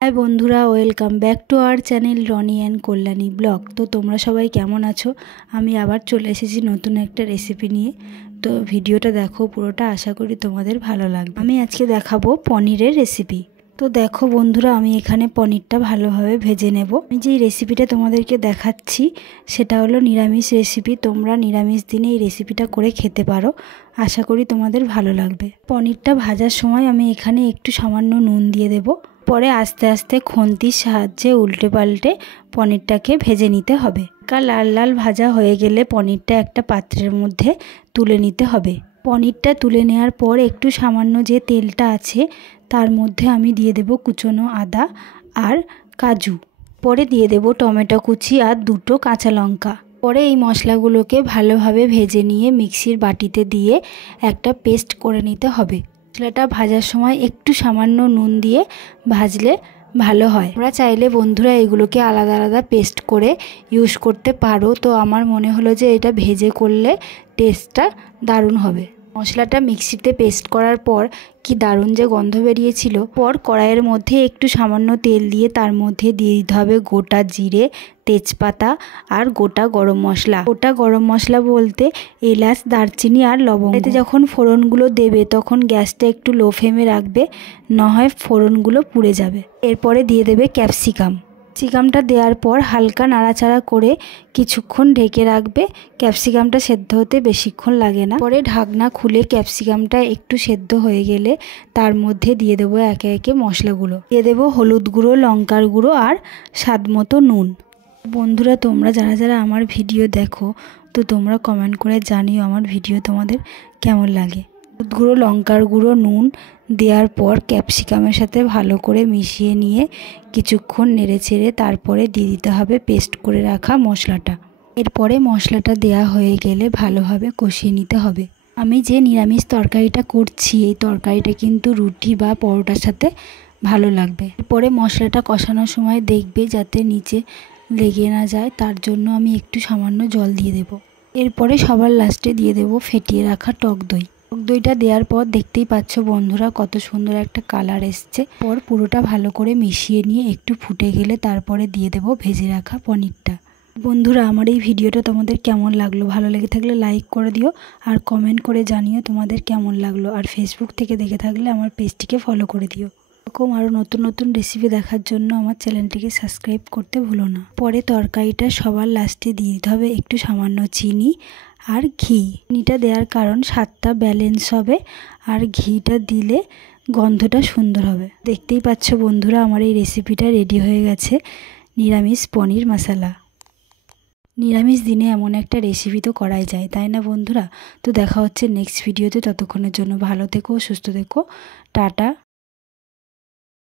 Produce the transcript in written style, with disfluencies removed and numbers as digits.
High বন্ধুরা, welcome back to our channel Roni and Kalyani blog. তো তোমরা সবাই কেমন আছো? আমি আবার চলে এসেছি নতুন একটা রেসিপি নিয়ে। তো ভিডিওটা দেখো পুরোটা, আশা করি তোমাদের ভালো লাগবে। আমি আজকে দেখাবো পনিরের রেসিপি। তো দেখো বন্ধুরা, আমি এখানে পনিরটা ভালোভাবে ভেজে নেব। আমি যেই রেসিপিটা তোমাদেরকে দেখাচ্ছি সেটা হলো নিরামিষ রেসিপি। তোমরা নিরামিষ দিনে এই রেসিপিটা করে খেতে পারো, আশা করি তোমাদের ভালো লাগবে। পনিরটা ভাজার সময় আমি এখানে একটু সামান্য নুন দিয়ে দেবো। পরে আস্তে আস্তে খুন্তির সাহায্যে উল্টে পাল্টে পনিরটাকে ভেজে নিতে হবে। লাল লাল ভাজা হয়ে গেলে পনিরটা একটা পাত্রের মধ্যে তুলে নিতে হবে। পনিরটা তুলে নেওয়ার পর একটু সামান্য যে তেলটা আছে তার মধ্যে আমি দিয়ে দেব কুচনো আদা আর কাজু। পরে দিয়ে দেব টমেটো কুচি আর 2টো কাঁচা লঙ্কা। পরে এই মশলাগুলোকে ভালোভাবে ভেজে নিয়ে মিক্সির বাটিতে দিয়ে একটা পেস্ট করে নিতে হবে। মশলাটা ভাজার সময় একটু সামান্য নুন দিয়ে ভাজলে ভালো হয়। তোমরা চাইলে বন্ধুরা এগুলোকে আলাদা আলাদা পেস্ট করে ইউজ করতে পারো। তো আমার মনে হলো যে এটা ভেজে করলে টেস্টটা দারুণ হবে। মশলাটা মিক্সিতে পেস্ট করার পর কি দারুণ যে গন্ধ বেরিয়েছিল। পর কড়াইয়ের মধ্যে একটু সামান্য তেল দিয়ে তার মধ্যে দিয়ে দিতে হবে গোটা জিরে, তেজপাতা আর গোটা গরম মশলা। গোটা গরম মশলা বলতে এলাচ, দারচিনি আর লবঙ্গ। এতে যখন ফোড়নগুলো দেবে তখন গ্যাসটা একটু লো ফ্লেমে রাখবে, না হয় ফোড়নগুলো পুড়ে যাবে। এরপরে দিয়ে দেবে ক্যাপসিকাম। ক্যাপসিকামটা দেওয়ার পর হালকা নাড়াচাড়া করে কিছুক্ষণ ঢেকে রাখবে। ক্যাপসিকামটা সেদ্ধ হতে বেশিক্ষণ লাগে না। পরে ঢাকনা খুলে ক্যাপসিকামটা একটু সেদ্ধ হয়ে গেলে তার মধ্যে দিয়ে দেবো একে একে মশলাগুলো। দিয়ে দেবো হলুদ গুঁড়ো, লঙ্কার গুঁড়ো আর স্বাদ মতো নুন। বন্ধুরা, তোমরা যারা যারা আমার ভিডিও দেখো তো তোমরা কমেন্ট করে জানিও আমার ভিডিও তোমাদের কেমন লাগে। হলুদ গুঁড়ো, লঙ্কার গুঁড়ো, নুন দেওয়ার পর ক্যাপসিকামের সাথে ভালো করে মিশিয়ে নিয়ে কিছুক্ষণ নেড়ে চেড়ে তারপরে দিয়ে দিতে হবে পেস্ট করে রাখা মশলাটা। এরপরে মশলাটা দেয়া হয়ে গেলে ভালোভাবে কষিয়ে নিতে হবে। আমি যে নিরামিষ তরকারিটা করছি এই তরকারিটা কিন্তু রুটি বা পরোটার সাথে ভালো লাগবে। এরপরে মশলাটা কষানোর সময় দেখবে যাতে নিচে লেগে না যায়, তার জন্য আমি একটু সামান্য জল দিয়ে দেব। এরপরে সবার লাস্টে দিয়ে দেব ফেটিয়ে রাখা টক দই। টক দইটা দেওয়ার পর দেখতেই পাচ্ছ বন্ধুরা কত সুন্দর একটা কালার এসছে। পর পুরোটা ভালো করে মিশিয়ে নিয়ে একটু ফুটে গেলে তারপরে দিয়ে দেব ভেজে রাখা পনিরটা। বন্ধুরা, আমার এই ভিডিওটা তোমাদের কেমন লাগলো? ভালো লেগে থাকলে লাইক করে দিও আর কমেন্ট করে জানিও তোমাদের কেমন লাগলো। আর ফেসবুক থেকে দেখে থাকলে আমার পেজটিকে ফলো করে দিও। এরকম আরও নতুন নতুন রেসিপি দেখার জন্য আমার চ্যানেলটিকে সাবস্ক্রাইব করতে ভুলো না। পরে তরকারিটা সবার লাস্টে দিয়ে দিতে হবে একটু সামান্য চিনি আর ঘি। চিনিটা দেওয়ার কারণ স্বাদটা ব্যালেন্স হবে আর ঘিটা দিলে গন্ধটা সুন্দর হবে। দেখতেই পাচ্ছ বন্ধুরা, আমার এই রেসিপিটা রেডি হয়ে গেছে, নিরামিষ পনির মশলা। নিরামিষ দিনে এমন একটা রেসিপি তো করাই যায়, তাই না বন্ধুরা? তো দেখা হচ্ছে নেক্সট ভিডিওতে। ততক্ষণের জন্য ভালো থেকো, সুস্থ থেকো, টাটা।